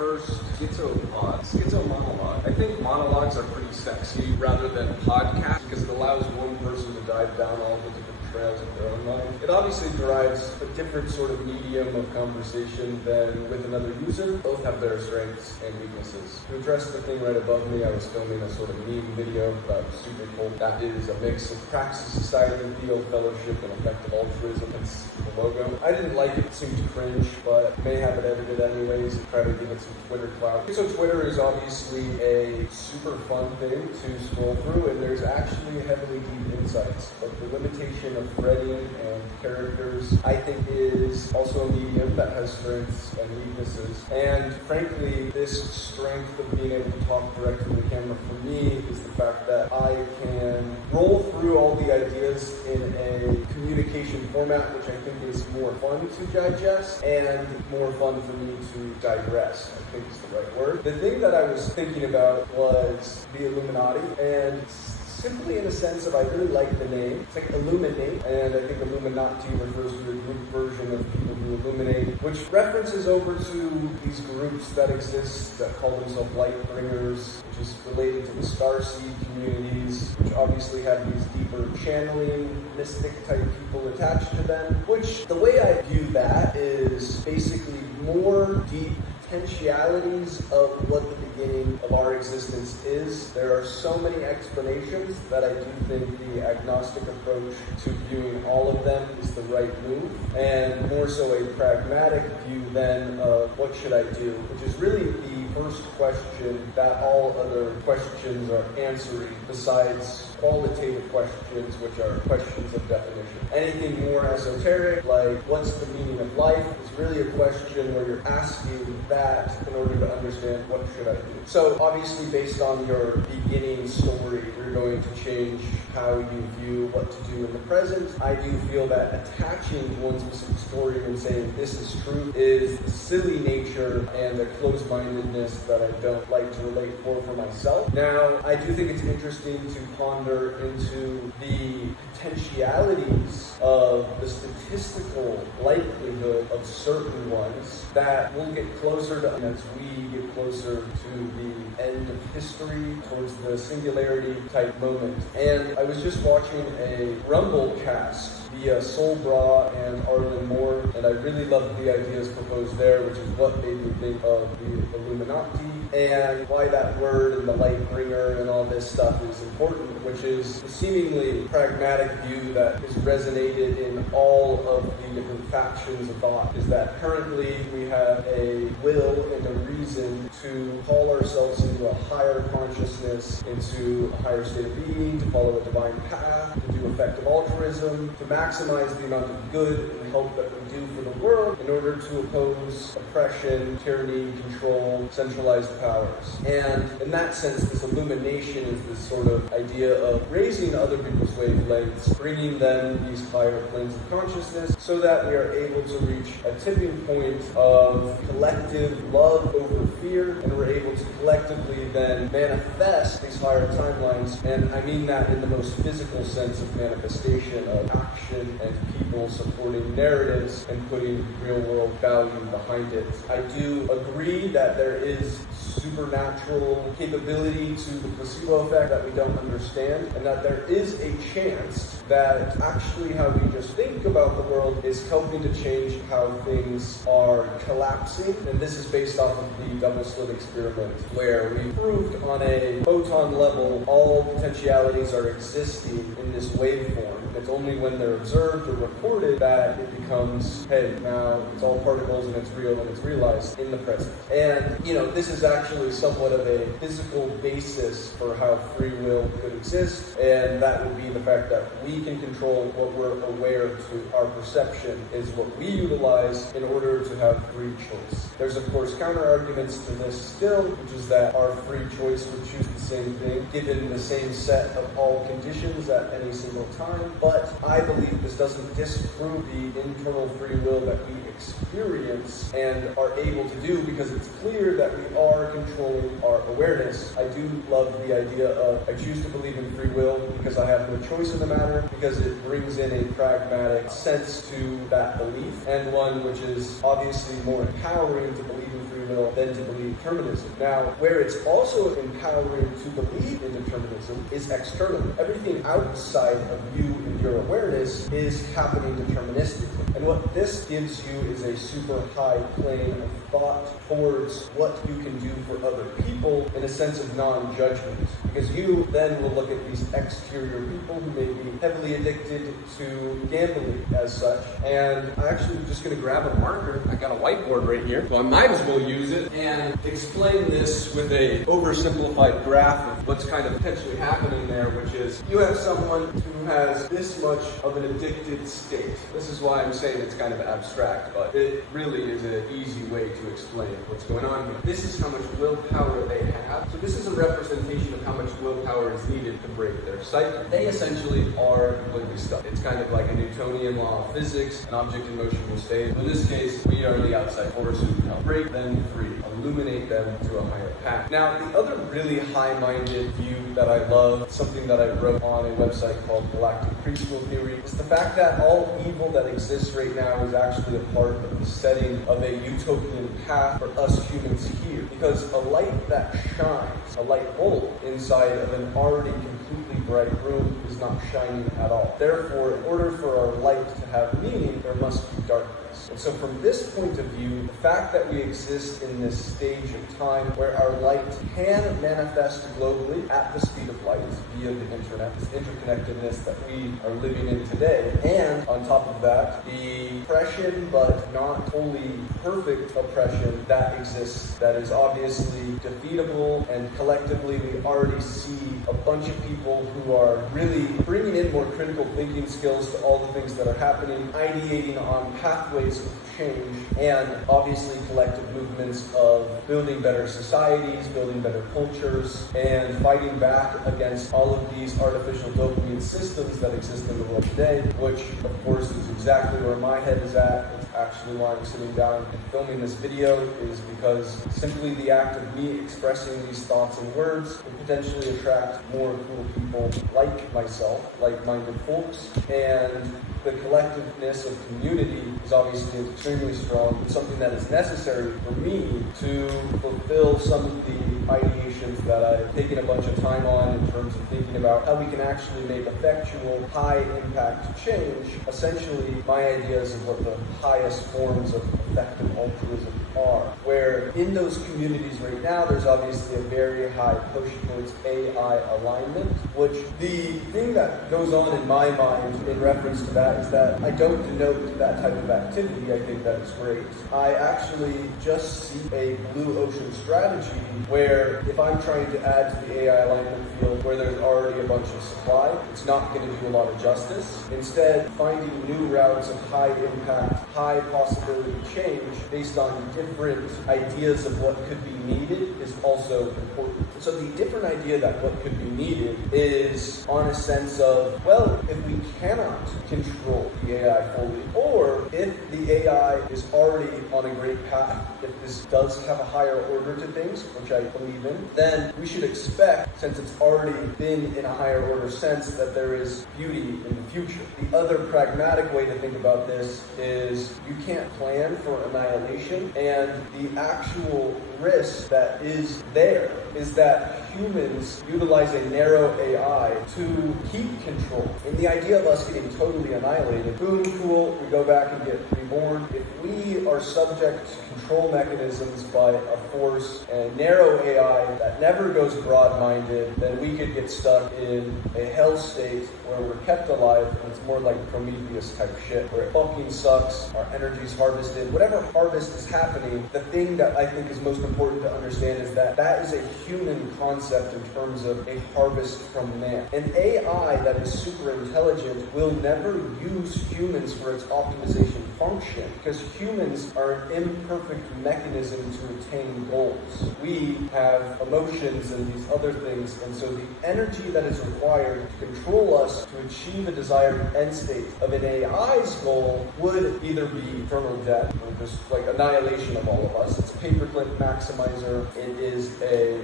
first schizo monologue. I think monologues are pretty sexy rather than podcasts because it allows one person to dive down all the different trails of their own mind. It obviously derives a different sort of medium of conversation than with another user. Both have their strengths and weaknesses. To address the thing right above me, I was filming a sort of meme video about super cool. That is a mix of Praxis Society, Theo Fellowship, and effective altruism. It's the logo. I didn't like it. It seemed cringe, but may have it edited anyways and try to give it some Twitter clout. So Twitter is obviously a super fun thing to scroll through, and there's actually heavily deep insights. But the limitation of threading and characters, I think, is also a medium that has strengths and weaknesses. And frankly, this strength of being able to talk directly to the camera for me is the fact that I can roll through all the ideas in a communication format, which I think is more fun to digest and more fun for me to digress, I think is the right word. The thing that I was thinking about was the Illuminati, and simply in the sense of I really like the name. It's like illuminate, and I think Illuminati refers to the group version of people who illuminate, which references over to these groups that exist that call themselves light bringers, which is related to the starseed communities, which obviously have these deeper channeling, mystic type people attached to them, which the way I view that is basically more deep potentialities of what the beginning of our existence is. There are so many explanations that I do think the agnostic approach to viewing all of them is the right move, and more so a pragmatic view then of what should I do, which is really the first question that all other questions are answering besides qualitative questions, which are questions of definition. Anything more esoteric, like what's the meaning of life, is really a question where you're asking that in order to understand what should I do. So obviously based on your beginning story, you're going to change how you view what to do in the present. I do feel that attaching to one specific story and saying this is true is the silly nature and the closed-mindedness that I don't like to relate for myself. Now, I do think it's interesting to ponder into the potentialities of the statistical likelihood of certain ones that will get closer to as we get closer to the end of history, towards the singularity type moment. And I was just watching a Rumble cast via Soul Bra and Arlen Moore, and I really loved the ideas proposed there, which is what made me think of the Illuminati and why that word and the light bringer and all this stuff is important, which is the seemingly pragmatic view that is resonated in all of the different factions of thought, is that currently we have a will and a reason to call ourselves into a higher consciousness, into a higher state of being, to follow a divine path, to do effective altruism, to maximize the amount of good and help that we do for the world in order to oppose oppression, tyranny, control, centralized powers. And in that sense, this illumination is this sort of idea of raising other people's wavelengths, bringing them these higher planes of consciousness so that we are able to reach a tipping point of collective love over fear, and we're able to collectively then manifest these higher timelines. And I mean that in the most physical sense of manifestation, of action and people supporting narratives and putting real world value behind it. I do agree that there is supernatural capability to the placebo effect that we don't understand, and that there is a chance that actually how we just think about the world is helping to change how things are collapsing. And this is based off of the double slit experiment, where we proved on a photon level all potentialities are existing in this waveform. It's only when they're observed or recorded that it becomes, hey, now it's all particles and it's real and it's realized in the present. And, this is actually somewhat of a physical basis for how free will could exist, and that would be the fact that we can control what we're aware to. Our perception is what we utilize in order to have free choice. There's, of course, counter-arguments to this still, which is that our free choice would choose the same thing, given the same set of all conditions at any single time. But I believe this doesn't disprove the internal free will that we experience and are able to do, because it's clear that we are controlling our awareness. I do love the idea of I choose to believe in free will because I have no choice in the matter, matter because it brings in a pragmatic sense to that belief, and one which is obviously more empowering to believe in free will than to believe determinism. Now, where it's also empowering to believe in determinism is external. Everything outside of you and your awareness is happening deterministically. And what this gives you is a super high plane of thought towards what you can do for other people in a sense of non-judgment. Because you then will look at these exterior people who may be heavily addicted to gambling as such. And I'm actually just going to grab a marker. I got a whiteboard right here, so I might as well use it and explain this with a oversimplified graph of what's kind of potentially happening there, which is you have someone who has this much of an addicted state. This is why I'm saying it's kind of abstract, but it really is an easy way to explain what's going on here. This is how much willpower they have. So this is a representation of how much willpower is needed to break their cycle. They essentially are completely stuck. It's kind of like a Newtonian law of physics. An object in motion will stay. In this case, we are the outside force who can help break them free, illuminate them to a higher path. Now, the other really high-minded view that I love, something that I wrote on a website called Galactic Preschool Theory, is the fact that all evil that exists right now is actually a part of the setting of a utopian path for us humans here. Because a light that shines, a light bulb inside of an already completely bright room is not shining at all. Therefore, in order for our light to have meaning, there must be darkness. And so from this point of view, the fact that we exist in this stage of time where our light can manifest globally at the speed of light via the internet, this interconnectedness that we are living in today, and on top of that, the oppression but not wholly perfect oppression that exists, that is obviously defeatable, and collectively we already see a bunch of people who are really bringing in more critical thinking skills to all the things that are happening, ideating on pathways of change, and obviously collective movements of building better societies, building better cultures, and fighting back against all of these artificial dopamine systems that exist in the world today, which of course is exactly where my head is at. It's actually why I'm sitting down and filming this video, is because simply the act of me expressing these thoughts in words can potentially attract more cool people like myself, like-minded folks, and the collectiveness of community is obviously extremely strong. It's something that is necessary for me to fulfill some of the ideations that I've taken a bunch of time on in terms of thinking about how we can actually make effectual, high-impact change. Essentially, my ideas of what the highest forms of effective altruism are. Where in those communities right now, there's obviously a very high push towards AI alignment, which the thing that goes on in my mind in reference to that is that I don't denote that type of activity. I think that it's great. I actually just see a blue ocean strategy where if I'm trying to add to the AI alignment field where there's already a bunch of supply, it's not going to do a lot of justice. Instead, finding new routes of high impact, high possibility change based on different ideas of what could be needed is also important. So the different idea that what could be needed is on a sense of, well, if we cannot control the AI fully, or if the AI is already on a great path, if this does have a higher order to things, which I believe in, then we should expect, since it's already been in a higher order sense, that there is beauty in the future. The other pragmatic way to think about this is you can't plan for annihilation, and the actual risk that is there is that humans utilize a narrow AI to keep control. And the idea of us getting totally annihilated, boom, cool, we go back and get reborn. If we are subject to control mechanisms by a force and narrow AI that never goes broad-minded, then we could get stuck in a hell state where we're kept alive, and it's more like Prometheus type shit, where it fucking sucks, our energy's harvested. Whatever harvest is happening, the thing that I think is most important to understand is that that is a human concept in terms of a harvest from man. An AI that is super intelligent will never use humans for its optimization function, because humans are an imperfect mechanism to attain goals. We have emotions and these other things, and so the energy that is required to control us to achieve a desired end state of an AI's goal would either be eternal death, or just like annihilation version of all of us. It's a paperclip maximizer. It is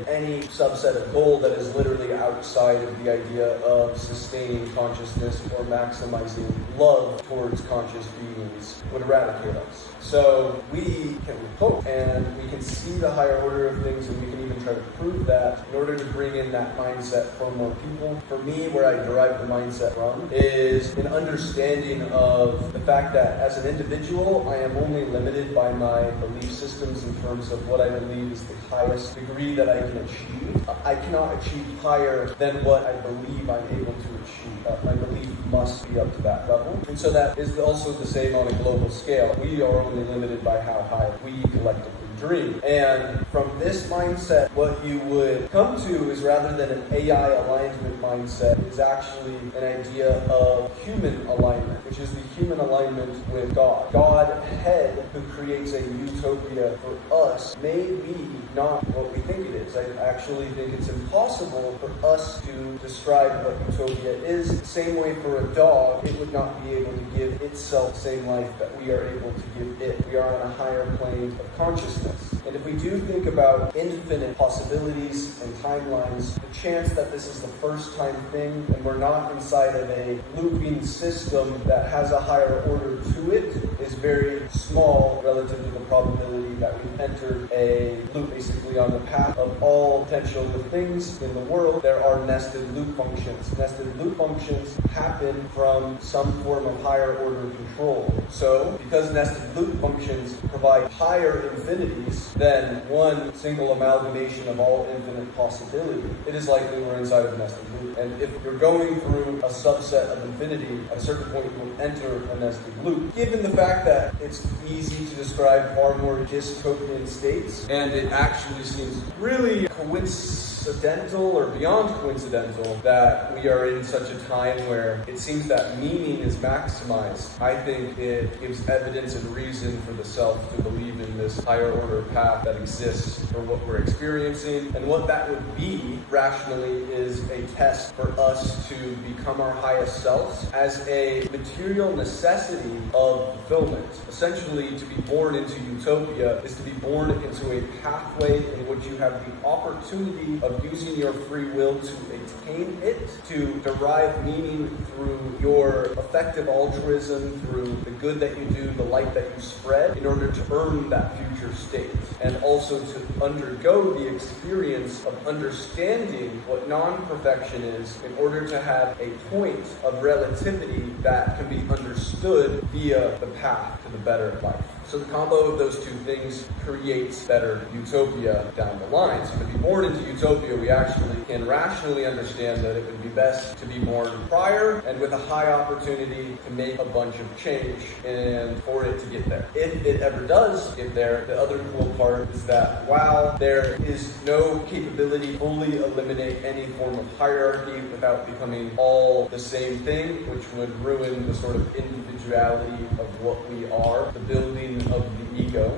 any subset of goal that is literally outside of the idea of sustaining consciousness or maximizing love towards conscious beings would eradicate us. So we can hope, and we can see the higher order of things, and we can even try to prove that in order to bring in that mindset for more people. For me, where I derive the mindset from is an understanding of the fact that as an individual, I am only limited by my belief systems in terms of what I believe is the highest degree that I can achieve. I cannot achieve higher than what I believe I'm able to achieve. My belief must be up to that level. And so that is also the same on a global scale. We are only limited by how high we collectively dream. And from this mindset, what you would come to is, rather than an AI alignment mindset, is actually an idea of human alignment, which is the human alignment with God. God head, who creates a utopia for us, may be not what we think it is. I actually think it's impossible for us to describe what utopia is. The same way for a dog, it would not be able to give itself the same life that we are able to give it. We are on a higher plane of consciousness. And if we do think about infinite possibilities and timelines, the chance that this is the first time thing and we're not inside of a looping system that has a higher order to it is very small relative to the probability that we've entered a loop, basically on the path of all potential things in the world. There are nested loop functions. Nested loop functions happen from some form of higher order control. So, because nested loop functions provide higher infinities than one single amalgamation of all infinite possibility, it is likely we're inside of a nested loop. And if you're going through a subset of infinity, at a certain point you will enter a nested loop. Given the fact that it's easy to describe far more dystopian states, and it actually seems really coincidental or beyond coincidental that we are in such a time where it seems that meaning is maximized, I think it gives evidence and reason for the self to believe in this higher order path that exists for what we're experiencing. And what that would be, rationally, is a test for us to become our highest selves as a material necessity of fulfillment. Essentially, to be born into utopia is to be born into a pathway in which you have the opportunity of using your free will to attain it, to derive meaning through your effective altruism, through the good that you do, the light that you spread, in order to earn that future state, and also to undergo the experience of understanding what non-perfection is in order to have a point of relativity that can be understood via the path to the better life. So the combo of those two things creates better utopia down the line. So to be born into utopia, we actually can rationally understand that it would be best to be born prior and with a high opportunity to make a bunch of change and for it to get there. If it ever does get there, the other cool part is that while there is no capability to fully eliminate any form of hierarchy without becoming all the same thing, which would ruin the sort of individuality of what we are, the building of the ego,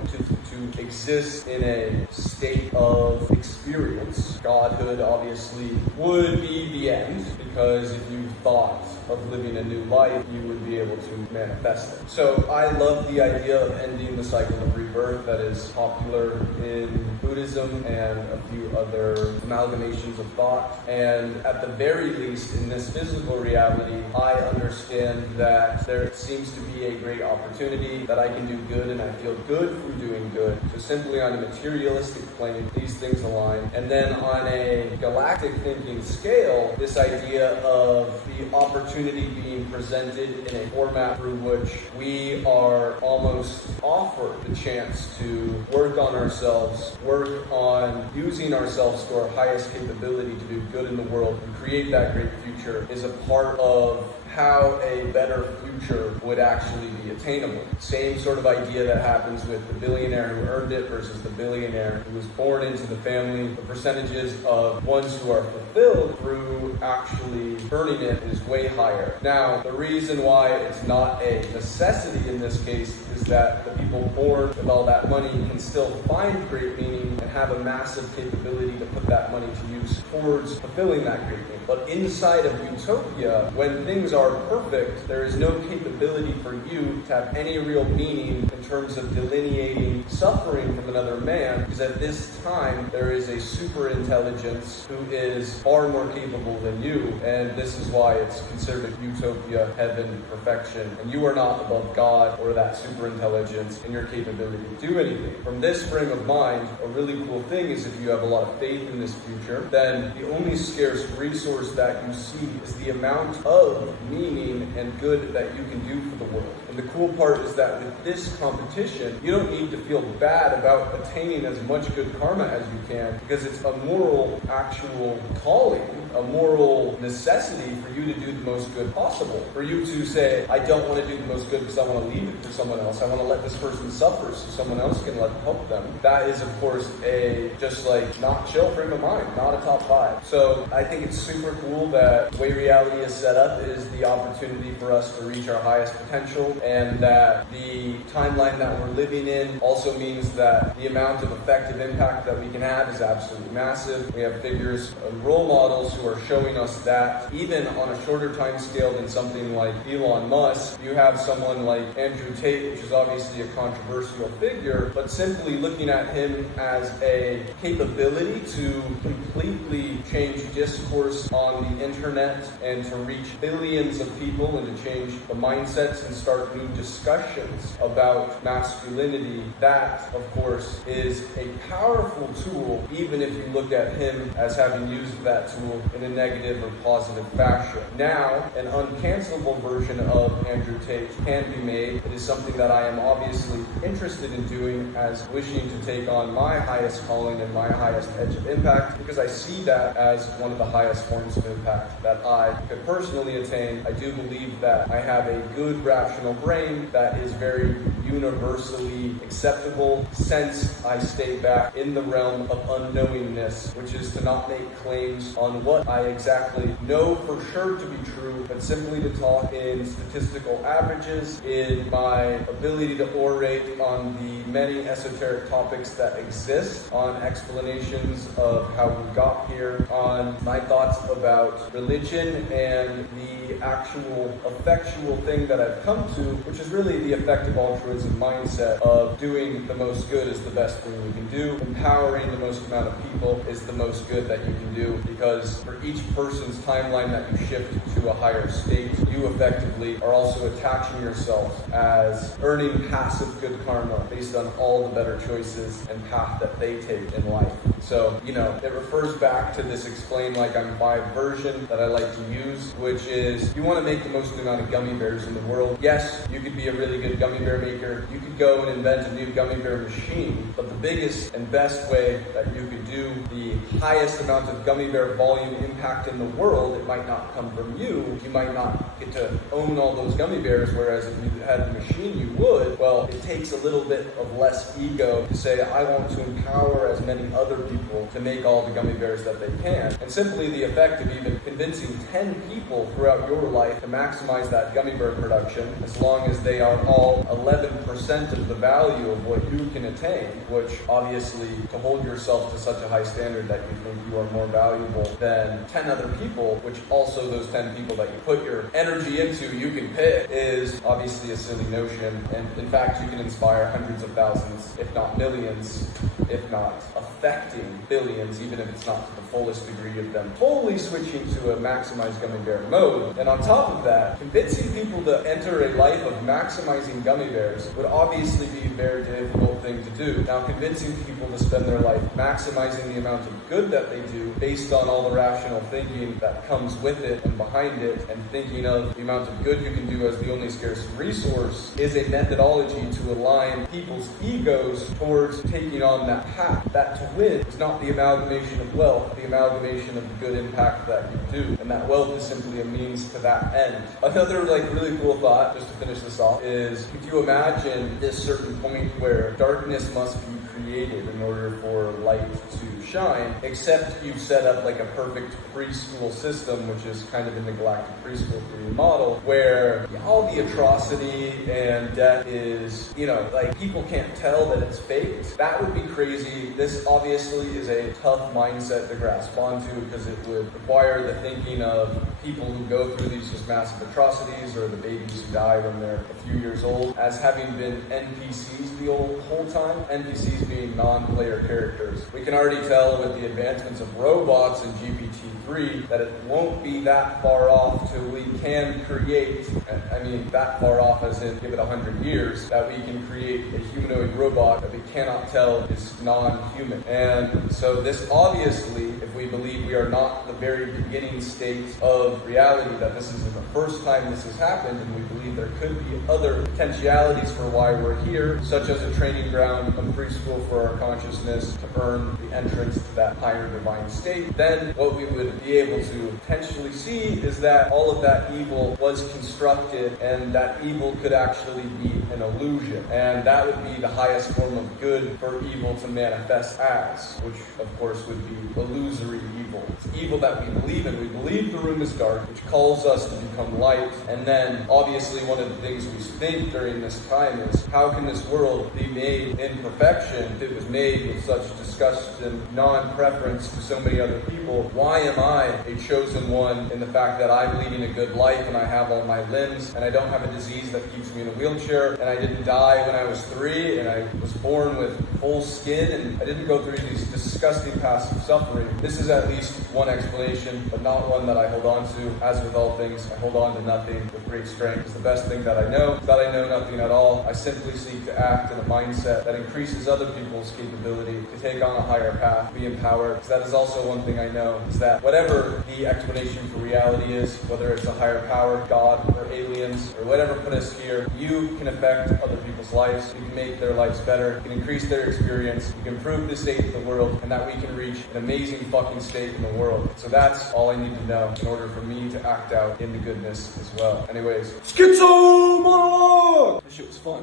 to exist in a state of experience. Godhood obviously would be the end, because if you thought of living a new life, you would be able to manifest it. So I love the idea of ending the cycle of rebirth that is popular in Buddhism and a few other amalgamations of thought. And at the very least, in this physical reality, I understand that there seems to be a great opportunity that I can do good, and I feel good from doing good. So simply on a materialistic plane, these things align. And then on a galactic thinking scale, this idea of the opportunity being presented in a format through which we are almost offered the chance to work on ourselves, work on using ourselves to our highest capability to do good in the world and create that great future, is a part of how a better future would actually be attainable. Same sort of idea that happens with the billionaire who earned it versus the billionaire who was born into the family. The percentages of ones who are fulfilled through actually earning it is way higher. Now, the reason why it's not a necessity in this case is that the people born with all that money can still find great meaning and have a massive capability to put that money to use towards fulfilling that great meaning. But inside of utopia, when things are are perfect, there is no capability for you to have any real meaning in terms of delineating suffering from another man, because at this time there is a super intelligence who is far more capable than you, and this is why it's considered utopia, heaven, perfection, and you are not above God or that super intelligence in your capability to do anything. From this frame of mind, a really cool thing is if you have a lot of faith in this future, then the only scarce resource that you see is the amount of meaning and good that you can do for the world. And the cool part is that with this competition, you don't need to feel bad about attaining as much good karma as you can, because it's a moral, actual calling, a moral necessity for you to do the most good possible. For you to say, I don't want to do the most good because I want to leave it for someone else. I want to let this person suffer so someone else can help them. That is, of course, a just like not chill frame of mind, not a top 5. So I think it's super cool that the way reality is set up is the opportunity for us to reach our highest potential, and that the timeline that we're living in also means that the amount of effective impact that we can have is absolutely massive. We have figures and role models who are showing us that even on a shorter time scale than something like Elon Musk, you have someone like Andrew Tate, which is obviously a controversial figure, but simply looking at him as a capability to completely change discourse on the internet and to reach billions of people and to change the mindsets and start new discussions about masculinity. That, of course, is a powerful tool, even if you look at him as having used that tool in a negative or positive fashion. Now, an uncancelable version of Andrew Tate can be made. It is something that I am obviously interested in doing, as wishing to take on my highest calling and my highest edge of impact, because I see that as one of the highest forms of impact that I could personally attain. I do believe that I have a good rational brain that is very universally acceptable, since I stay back in the realm of unknowingness, which is to not make claims on what I exactly know for sure to be true, but simply to talk in statistical averages, in my ability to orate on the many esoteric topics that exist, on explanations of how we got here, on my thoughts about religion and the actual effectual thing that I've come to, which is really the effective altruism mindset of doing the most good is the best thing we can do. Empowering the most amount of people is the most good that you can do, because for each person's timeline that you shift to a higher state, you effectively are also attaching yourself as earning passive good karma based on all the better choices and path that they take in life. So, it refers back to this explain like I'm 5 version that I like to use, which is you want to make the most amount of gummy bears in the world. Yes, you could be a really good gummy bear maker. You could go and invent a new gummy bear machine, but the biggest and best way that you could do the highest amount of gummy bear volume impact in the world, it might not come from you. You might not get to own all those gummy bears, whereas if you had a machine, you would. Well, it takes a little bit of less ego to say, I want to empower as many other people to make all the gummy bears that they can. And simply the effect of even convincing 10 people throughout your life to maximize that gummy bear production, as long as they are all 11% of the value of what you can attain, which obviously to hold yourself to such a high standard that you think you are more valuable than 10 other people, which also those 10 people that you put your energy into, you can pick, is obviously a silly notion. And in fact, you can inspire hundreds of thousands, if not millions, if not affecting billions, even if it's not to the fullest degree of them fully switching to a maximized gummy bear mode. And on top of that, convincing people to enter a life of maximizing gummy bears would obviously be a very difficult thing to do. Now, convincing people to spend their life maximizing the amount of good that they do based on all the rational thinking that comes with it and behind it, and thinking of the amount of good you can do as the only scarce resource, is a methodology to align people's egos towards taking on that path. That to win is not the amalgamation of wealth, the amalgamation of the good impact that you do. And that wealth is simply a means to that end. Another really cool thought, just to finish this off, is could you imagine this certain point where darkness must be created in order for light to shine, except you've set up like a perfect preschool system, which is kind of in the galactic preschool theory model, where all the atrocity and death is, people can't tell that it's faked. That would be crazy. This obviously is a tough mindset to grasp onto, because it would require the thinking of people who go through these just massive atrocities, or the babies who die when they're a few years old, as having been NPCs the whole time. NPCs being non-player characters. We can already tell with the advancements of robots in GPT-3 that it won't be that far off till we can create, I mean that far off as in give it 100 years, that we can create a humanoid robot that we cannot tell is non-human. And so this obviously, if we believe we are not the very beginning state of reality, that this isn't the first time this has happened, and we believe there could be other potentialities for why we're here, such as a training ground, a preschool for our consciousness to earn the entrance to that higher divine state, then what we would be able to potentially see is that all of that evil was constructed, and that evil could actually be an illusion. And that would be the highest form of good for evil to manifest as, which of course would be illusory evil. It's evil that we believe in. We believe the room is dark, which calls us to become light. And then obviously one of the things we think during this time is, how can this world be made in perfection if it was made with such disgust and non-preference to so many other people? Why am I a chosen one in the fact that I'm leading a good life and I have all my limbs and I don't have a disease that keeps me in a wheelchair, and I didn't die when I was 3, and I was born with full skin, and I didn't go through these disgusting paths of suffering? This is at least one explanation, but not one that I hold on to. As with all things, I hold on to nothing with great strength. It's the best thing that I know, that I know nothing at all. I simply seek to act in a mindset that increases other people's capability to take on a higher path, be empowered. Because that is also one thing I know, is that whatever the explanation for reality is, whether it's a higher power, God, or aliens, or whatever put us here, you can affect other people's lives. You can make their lives better. You can increase their experience. You can improve the state of the world, and that we can reach an amazing fucking state in the world. So that's all I need to know in order for me to act out into goodness as well. Anyways, schizo monologue! This shit was fun.